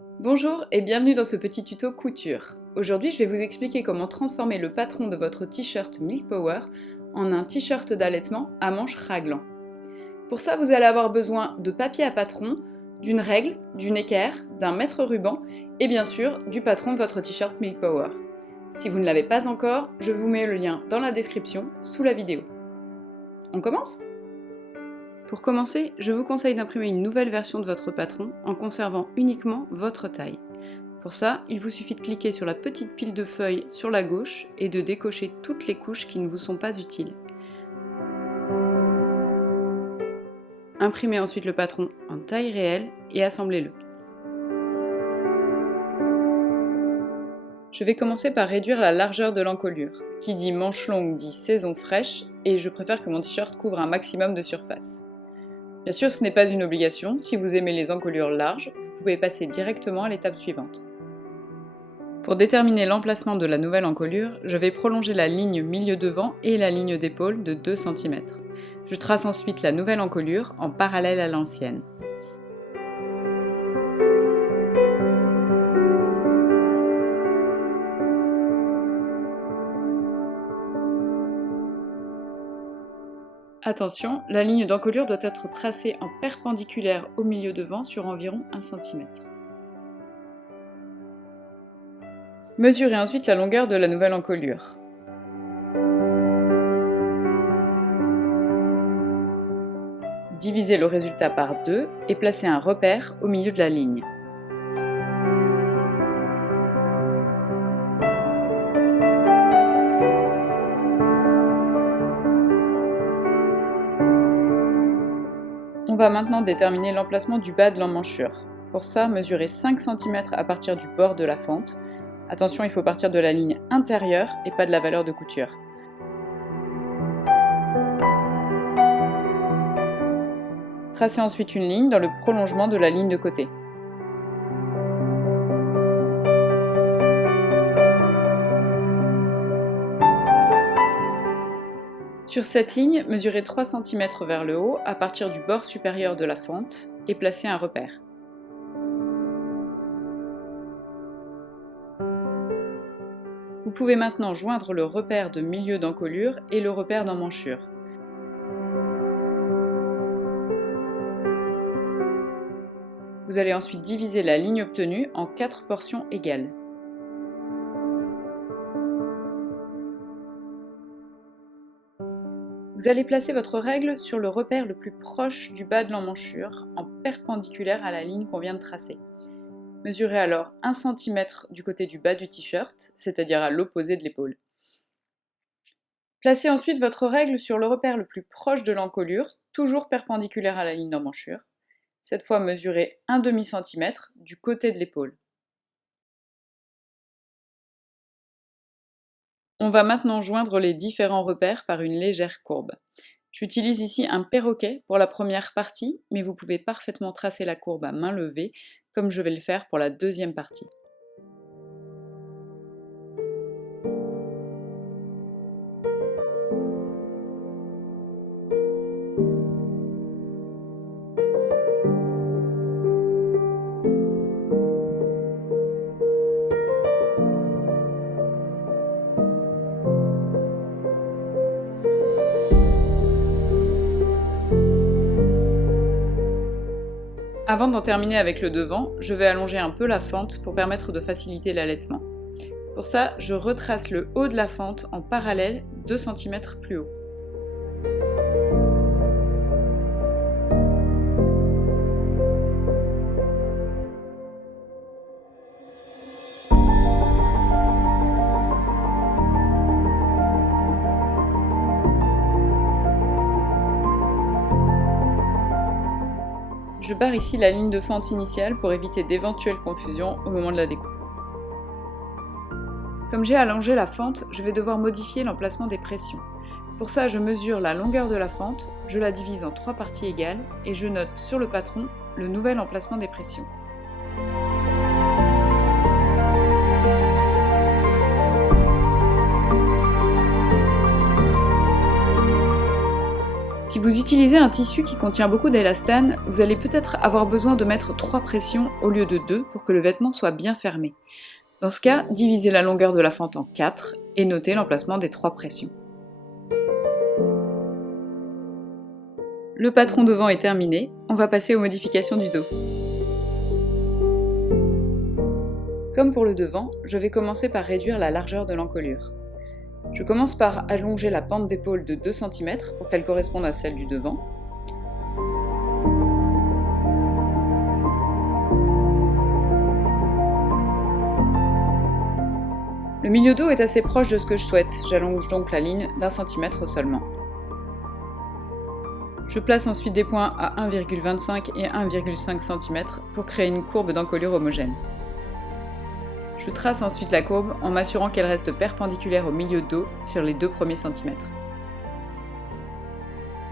Bonjour et bienvenue dans ce petit tuto couture. Aujourd'hui, je vais vous expliquer comment transformer le patron de votre t-shirt Milk Power en un t-shirt d'allaitement à manches raglant. Pour ça, vous allez avoir besoin de papier à patron, d'une règle, d'une équerre, d'un mètre ruban et bien sûr du patron de votre t-shirt Milk Power. Si vous ne l'avez pas encore, je vous mets le lien dans la description sous la vidéo. On commence ? Pour commencer, je vous conseille d'imprimer une nouvelle version de votre patron en conservant uniquement votre taille. Pour ça, il vous suffit de cliquer sur la petite pile de feuilles sur la gauche et de décocher toutes les couches qui ne vous sont pas utiles. Imprimez ensuite le patron en taille réelle et assemblez-le. Je vais commencer par réduire la largeur de l'encolure. Qui dit manche longue dit saison fraîche et je préfère que mon t-shirt couvre un maximum de surface. Bien sûr, ce n'est pas une obligation, si vous aimez les encolures larges, vous pouvez passer directement à l'étape suivante. Pour déterminer l'emplacement de la nouvelle encolure, je vais prolonger la ligne milieu devant et la ligne d'épaule de 2 cm. Je trace ensuite la nouvelle encolure en parallèle à l'ancienne. Attention, la ligne d'encolure doit être tracée en perpendiculaire au milieu devant sur environ 1 cm. Mesurez ensuite la longueur de la nouvelle encolure. Divisez le résultat par 2 et placez un repère au milieu de la ligne. On va maintenant déterminer l'emplacement du bas de l'emmanchure. Pour ça, mesurez 5 cm à partir du bord de la fente. Attention, il faut partir de la ligne intérieure et pas de la valeur de couture. Tracez ensuite une ligne dans le prolongement de la ligne de côté. Sur cette ligne, mesurez 3 cm vers le haut à partir du bord supérieur de la fente et placez un repère. Vous pouvez maintenant joindre le repère de milieu d'encolure et le repère d'emmanchure. Vous allez ensuite diviser la ligne obtenue en 4 portions égales. Vous allez placer votre règle sur le repère le plus proche du bas de l'emmanchure, en perpendiculaire à la ligne qu'on vient de tracer. Mesurez alors 1 cm du côté du bas du t-shirt, c'est-à-dire à l'opposé de l'épaule. Placez ensuite votre règle sur le repère le plus proche de l'encolure, toujours perpendiculaire à la ligne d'emmanchure. Cette fois, mesurez 1/2 cm du côté de l'épaule. On va maintenant joindre les différents repères par une légère courbe. J'utilise ici un perroquet pour la première partie, mais vous pouvez parfaitement tracer la courbe à main levée, comme je vais le faire pour la deuxième partie. Avant d'en terminer avec le devant, je vais allonger un peu la fente pour permettre de faciliter l'allaitement. Pour ça, je retrace le haut de la fente en parallèle 2 cm plus haut. Je barre ici la ligne de fente initiale pour éviter d'éventuelles confusions au moment de la découpe. Comme j'ai allongé la fente, je vais devoir modifier l'emplacement des pressions. Pour ça, je mesure la longueur de la fente, je la divise en 3 parties égales et je note sur le patron le nouvel emplacement des pressions. Si vous utilisez un tissu qui contient beaucoup d'élastane, vous allez peut-être avoir besoin de mettre 3 pressions au lieu de 2 pour que le vêtement soit bien fermé. Dans ce cas, divisez la longueur de la fente en 4 et notez l'emplacement des 3 pressions. Le patron devant est terminé, on va passer aux modifications du dos. Comme pour le devant, je vais commencer par réduire la largeur de l'encolure. Je commence par allonger la pente d'épaule de 2 cm pour qu'elle corresponde à celle du devant. Le milieu dos est assez proche de ce que je souhaite, j'allonge donc la ligne d'1 cm seulement. Je place ensuite des points à 1,25 et 1,5 cm pour créer une courbe d'encolure homogène. Je trace ensuite la courbe en m'assurant qu'elle reste perpendiculaire au milieu de dos sur les 2 premiers centimètres.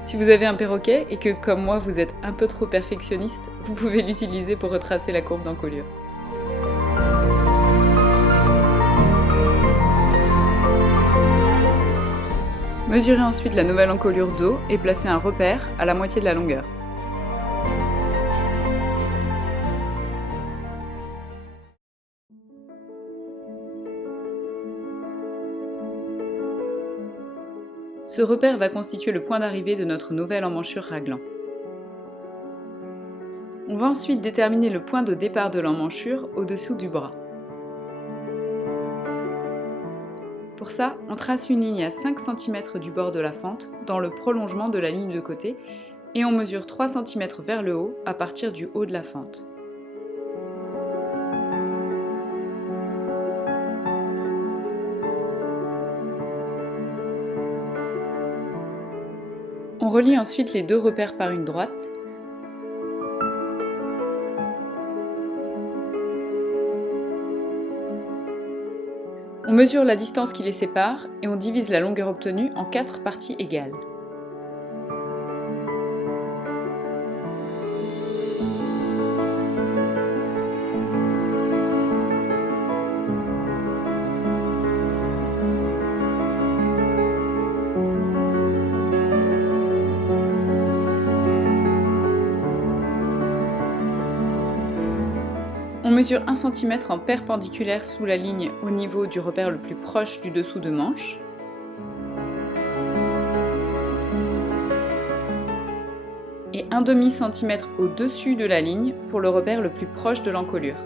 Si vous avez un perroquet et que, comme moi, vous êtes un peu trop perfectionniste, vous pouvez l'utiliser pour retracer la courbe d'encolure. Mesurez ensuite la nouvelle encolure dos et placez un repère à la moitié de la longueur. Ce repère va constituer le point d'arrivée de notre nouvelle emmanchure raglan. On va ensuite déterminer le point de départ de l'emmanchure au-dessous du bras. Pour ça, on trace une ligne à 5 cm du bord de la fente, dans le prolongement de la ligne de côté, et on mesure 3 cm vers le haut à partir du haut de la fente. On relie ensuite les 2 repères par une droite. On mesure la distance qui les sépare et on divise la longueur obtenue en 4 parties égales. On mesure 1 cm en perpendiculaire sous la ligne au niveau du repère le plus proche du dessous de manche. Et 1,5 cm au-dessus de la ligne pour le repère le plus proche de l'encolure.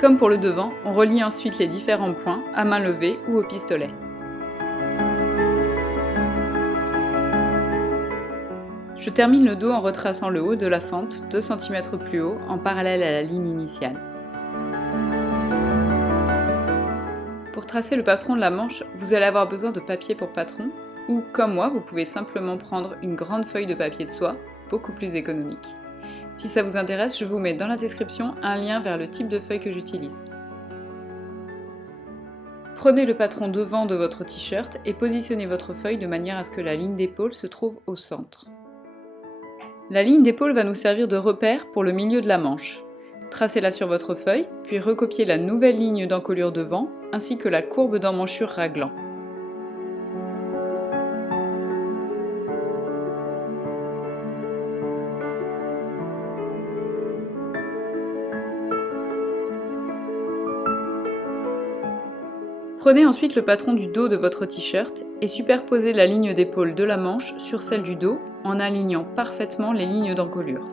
Comme pour le devant, on relie ensuite les différents points à main levée ou au pistolet. Je termine le dos en retraçant le haut de la fente 2 cm plus haut en parallèle à la ligne initiale. Pour tracer le patron de la manche, vous allez avoir besoin de papier pour patron, ou comme moi, vous pouvez simplement prendre une grande feuille de papier de soie, beaucoup plus économique. Si ça vous intéresse, je vous mets dans la description un lien vers le type de feuille que j'utilise. Prenez le patron devant de votre t-shirt et positionnez votre feuille de manière à ce que la ligne d'épaule se trouve au centre. La ligne d'épaule va nous servir de repère pour le milieu de la manche. Tracez-la sur votre feuille, puis recopiez la nouvelle ligne d'encolure devant, ainsi que la courbe d'emmanchure raglan. Prenez ensuite le patron du dos de votre t-shirt et superposez la ligne d'épaule de la manche sur celle du dos en alignant parfaitement les lignes d'encolure.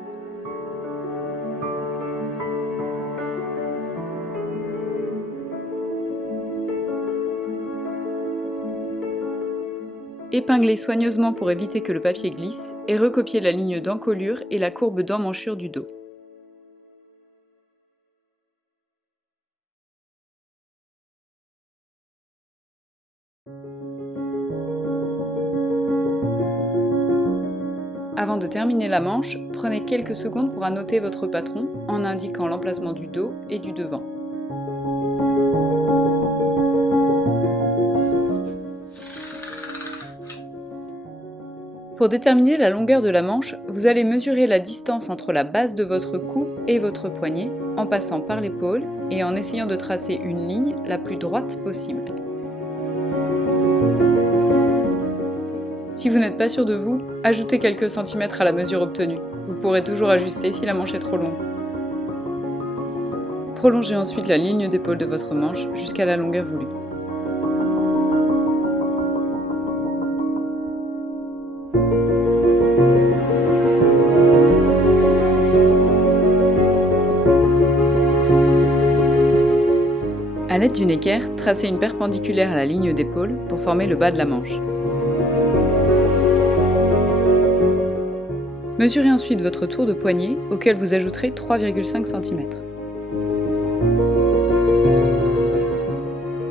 Épinglez soigneusement pour éviter que le papier glisse et recopiez la ligne d'encolure et la courbe d'emmanchure du dos. Avant de terminer la manche, prenez quelques secondes pour annoter votre patron en indiquant l'emplacement du dos et du devant. Pour déterminer la longueur de la manche, vous allez mesurer la distance entre la base de votre cou et votre poignet en passant par l'épaule et en essayant de tracer une ligne la plus droite possible. Si vous n'êtes pas sûr de vous, ajoutez quelques centimètres à la mesure obtenue. Vous pourrez toujours ajuster si la manche est trop longue. Prolongez ensuite la ligne d'épaule de votre manche jusqu'à la longueur voulue. A l'aide d'une équerre, tracez une perpendiculaire à la ligne d'épaule pour former le bas de la manche. Mesurez ensuite votre tour de poignet auquel vous ajouterez 3,5 cm.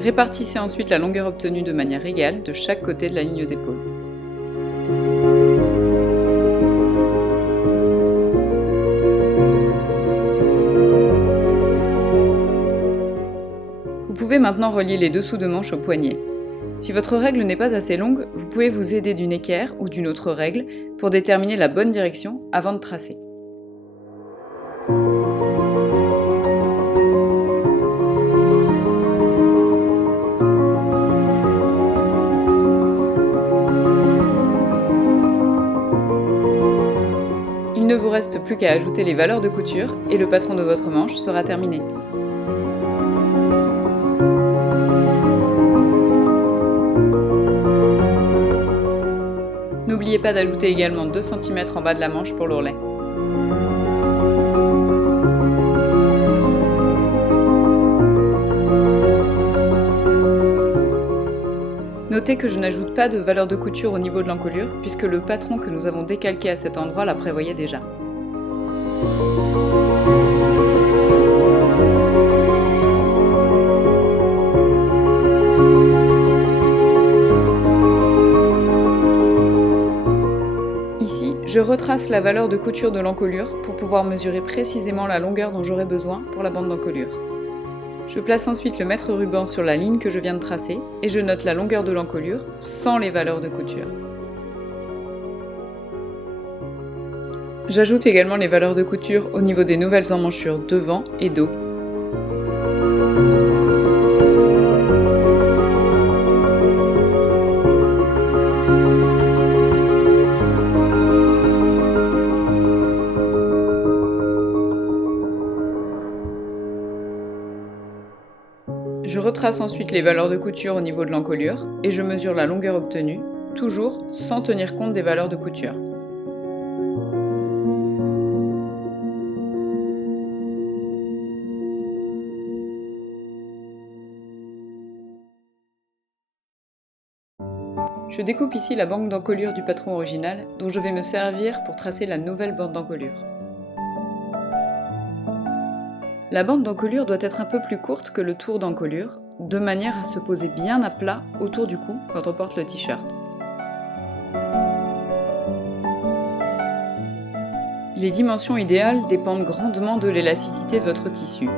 Répartissez ensuite la longueur obtenue de manière égale de chaque côté de la ligne d'épaule. Vous pouvez maintenant relier les dessous de manche au poignet. Si votre règle n'est pas assez longue, vous pouvez vous aider d'une équerre ou d'une autre règle pour déterminer la bonne direction avant de tracer. Il ne vous reste plus qu'à ajouter les valeurs de couture et le patron de votre manche sera terminé. N'oubliez pas d'ajouter également 2 cm en bas de la manche pour l'ourlet. Notez que je n'ajoute pas de valeur de couture au niveau de l'encolure puisque le patron que nous avons décalqué à cet endroit la prévoyait déjà. Ici, je retrace la valeur de couture de l'encolure pour pouvoir mesurer précisément la longueur dont j'aurai besoin pour la bande d'encolure. Je place ensuite le mètre ruban sur la ligne que je viens de tracer et je note la longueur de l'encolure sans les valeurs de couture. J'ajoute également les valeurs de couture au niveau des nouvelles emmanchures devant et dos. Je retrace ensuite les valeurs de couture au niveau de l'encolure et je mesure la longueur obtenue, toujours sans tenir compte des valeurs de couture. Je découpe ici la bande d'encolure du patron original dont je vais me servir pour tracer la nouvelle bande d'encolure. La bande d'encolure doit être un peu plus courte que le tour d'encolure, de manière à se poser bien à plat autour du cou quand on porte le t-shirt. Les dimensions idéales dépendent grandement de l'élasticité de votre tissu.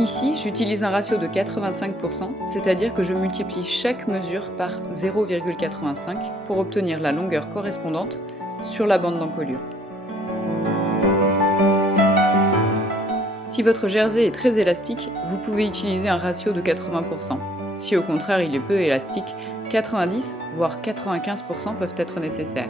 Ici, j'utilise un ratio de 85%, c'est-à-dire que je multiplie chaque mesure par 0,85 pour obtenir la longueur correspondante sur la bande d'encolure. Si votre jersey est très élastique, vous pouvez utiliser un ratio de 80%. Si au contraire il est peu élastique, 90 voire 95% peuvent être nécessaires.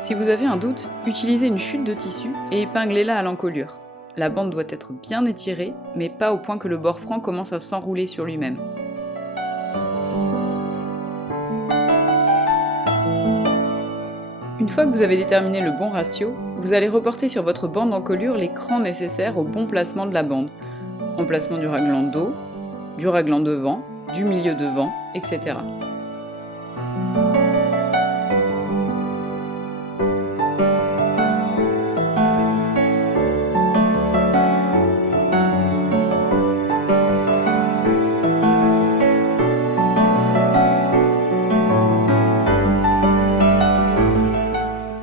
Si vous avez un doute, utilisez une chute de tissu et épinglez-la à l'encolure. La bande doit être bien étirée, mais pas au point que le bord franc commence à s'enrouler sur lui-même. Une fois que vous avez déterminé le bon ratio, vous allez reporter sur votre bande d'encolure les crans nécessaires au bon placement de la bande. Emplacement du raglan dos, du raglan devant, du milieu devant, etc.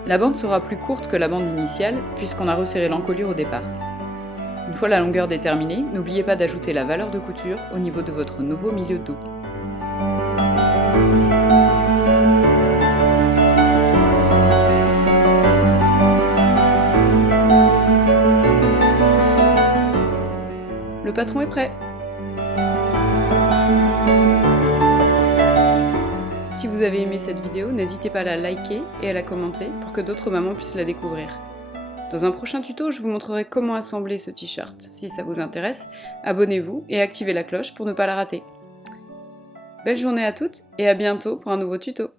La bande sera plus courte que la bande initiale puisqu'on a resserré l'encolure au départ. Une fois la longueur déterminée, n'oubliez pas d'ajouter la valeur de couture au niveau de votre nouveau milieu de dos. le patron est prêt. Si vous avez aimé cette vidéo, n'hésitez pas à la liker et à la commenter pour que d'autres mamans puissent la découvrir. Dans un prochain tuto, je vous montrerai comment assembler ce t-shirt. Si ça vous intéresse, abonnez-vous et activez la cloche pour ne pas la rater. Belle journée à toutes et à bientôt pour un nouveau tuto.